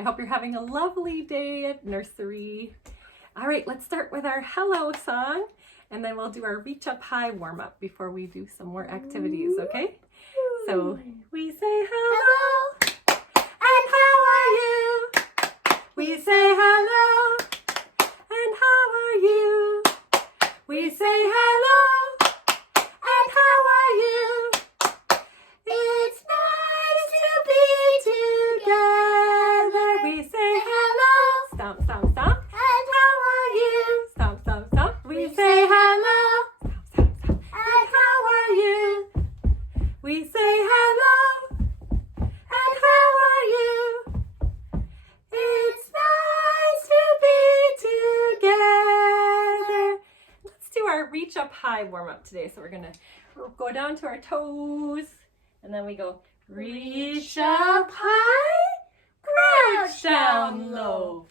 I hope you're having a lovely day at nursery. All right, let's start with our hello song, and then we'll do our reach up high warm up before we do some more activities, okay? So we say hello, and how are you? We say hello, and how are you? We say hello, and how are you? It's nice to be together. We say hello, stomp, stomp, stomp. And how are you? Stomp, stomp, stomp. We say hello, stomp, stomp, stomp. And how are you? We say hello, and how are you? It's nice to be together. Let's do our reach up high warm up today. So we're gonna go down to our toes, and then we go reach up high, crouch down low.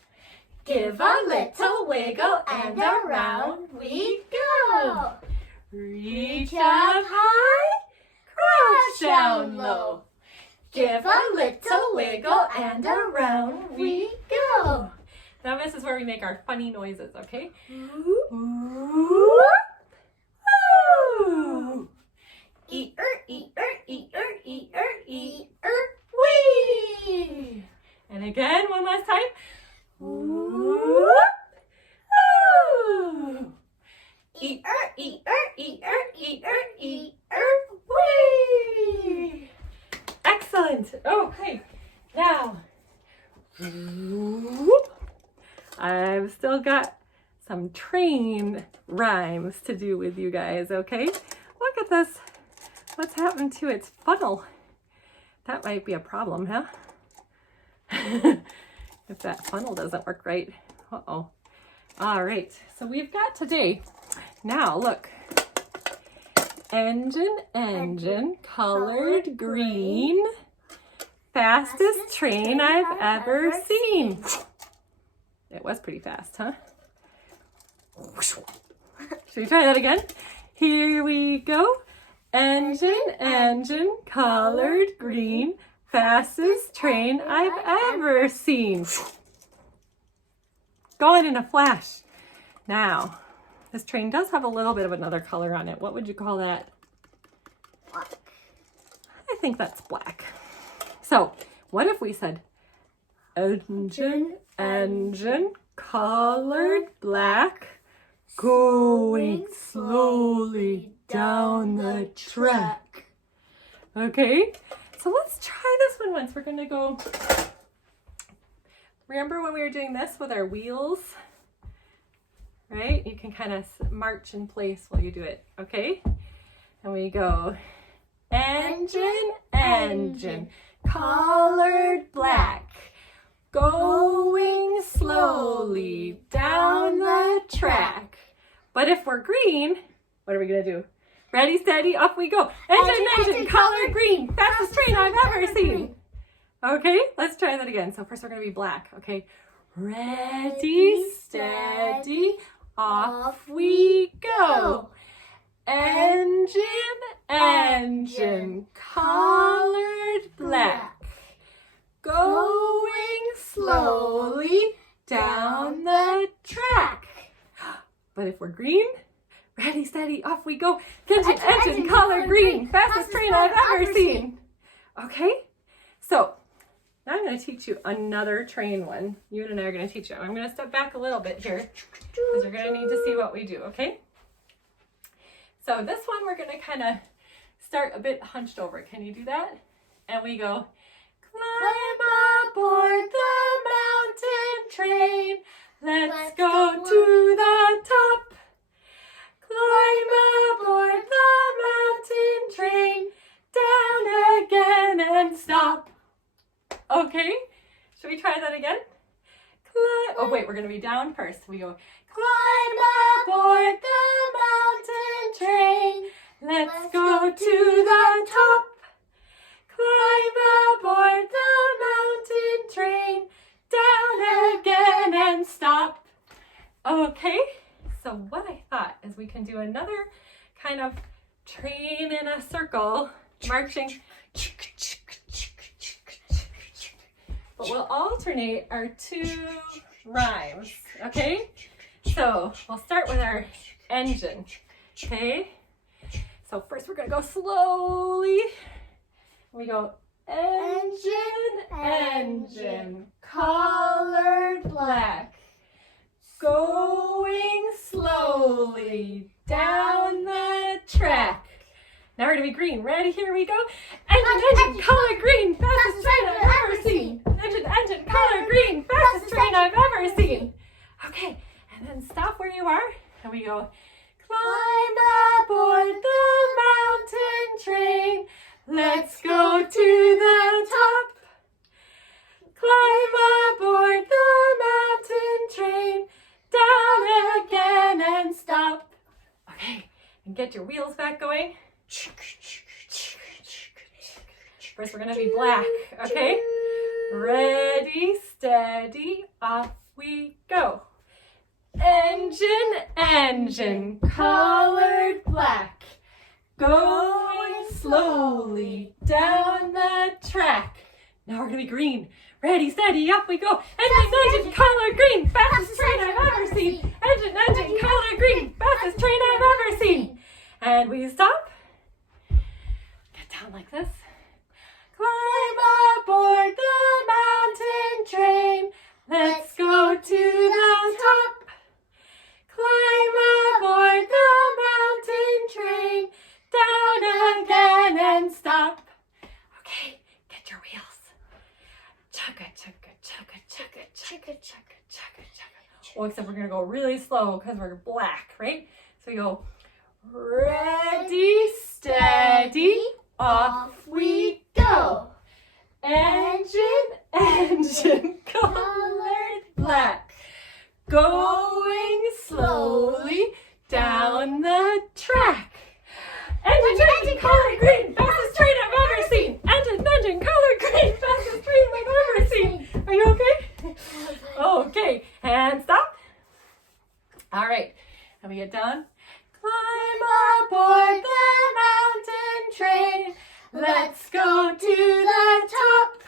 Give a little wiggle and around we go. Reach up high, crouch down low. Give a little wiggle and around we go. Now this is where we make our funny noises, okay? Ooh, ooh, ooh. E-er, e-er, e-er, e-er, e-er, wee. And again, one last time. Ooh, ooh. E-er, e-er, e-er, e-er, e-er, wee. Excellent. Okay, now I've still got some train rhymes to do with you guys, okay? Look at this. What's happened to its funnel? That might be a problem, huh? If that funnel doesn't work right. Uh-oh. All right, so we've got today, now look, engine, engine, colored green, fastest train I've ever seen. It was pretty fast, huh? Should we try that again? Here we go. Engine, engine, colored green, fastest train I've ever seen. Going in a flash. Now, this train does have a little bit of another color on it. What would you call that? Black. I think that's black. So, what if we said engine, engine, colored black, going slowly down the track. Okay, so let's try this one once. We're gonna go, remember when we were doing this with our wheels? Right? You can kind of march in place while you do it, okay? And we go, engine, engine, colored black, going slowly down the track. But if we're green, what are we gonna do? Ready, steady, off we go. Engine, engine, colored green, fastest train I've ever seen. Okay, let's try that again. So first we're gonna be black, okay? Ready, steady, off we go. Engine, engine, colored black, going slowly down the track. But if we're green, ready, steady, off we go. Engine, engine, colored green, fastest train I've ever seen. Okay, so now I'm going to teach you another train one. You and I are going to teach you. I'm going to step back a little bit here because you're going to need to see what we do, okay? So this one we're going to kind of start a bit hunched over. Can you do that? And we go, climb aboard the mountain train. Let's go to the top. Climb aboard the mountain train. Down again and stop. Okay, should we try that again? Oh wait, we're going to be down first. We go, climb aboard the mountain train. Let's go to the top. Climb aboard the mountain train. Down again and stop. Okay, so what I thought is we can do another kind of train in a circle, marching. but we'll alternate our two rhymes, okay? So we'll start with our engine, okay? So first we're gonna go slowly. We go engine, engine, colored black, going slowly down the track. Now we're gonna be green. Ready? Here we go. Engine, engine, color green, fastest train I've ever seen. Engine, engine, color green, fastest train I've ever seen. Okay, and then stop where you are, and we go. Climb aboard the mountain train. Let's go to the top. Climb aboard the mountain train. Down again and stop. Okay, and get your wheels back going. First we're gonna be black, okay? Ready, steady, off we go. Engine, engine, colored black, going slowly down the track. Now we're gonna be green. Ready, steady, up we go. Engine, engine, color green, fastest train I've ever seen. Engine, engine, color green, fastest train I've ever seen. And we stop. Get down like this. Climb aboard the mountain train. Let's go to the top. Climb aboard the mountain train. Down again and stop. Okay, get your wheels. Chugga, chugga, chugga, chugga, chugga, chugga, chugga, chugga. Oh, except we're gonna go really slow because we're black, right? So we go ready, steady, off we go. Engine, engine, colored black, going slowly down the track. Engine, engine, colored green, fastest train I've ever seen. Engine, engine, colored green, fastest train I've ever seen. Are you okay? Okay, and stop. All right, and we get down. Climb aboard the mountain train. Let's go to the top.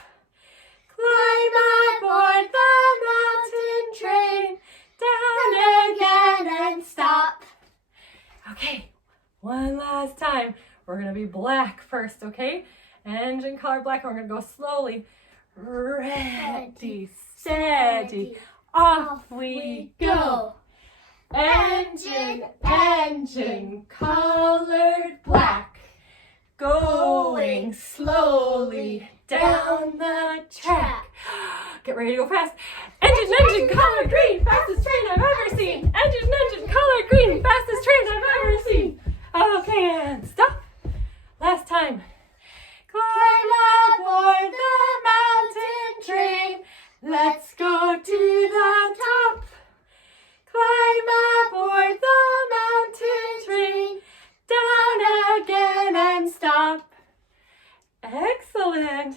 Climb aboard the mountain train. Down again and stop. Okay, one last time. We're gonna be black first, okay? Engine color black, and we're gonna go slowly. Ready, steady, off we go. Engine, engine, colored black, going slowly down the track. Get ready to go fast. Engine, engine, colored green, fastest train I've ever seen. Engine, engine, colored green, fastest train I've ever seen. Okay, and stop. Last time. Climb aboard the mountain train. Let's go to the top. Climb aboard the mountain train. Down again and stop. Excellent.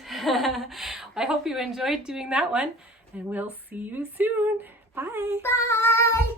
I hope you enjoyed doing that one, and we'll see you soon. Bye. Bye.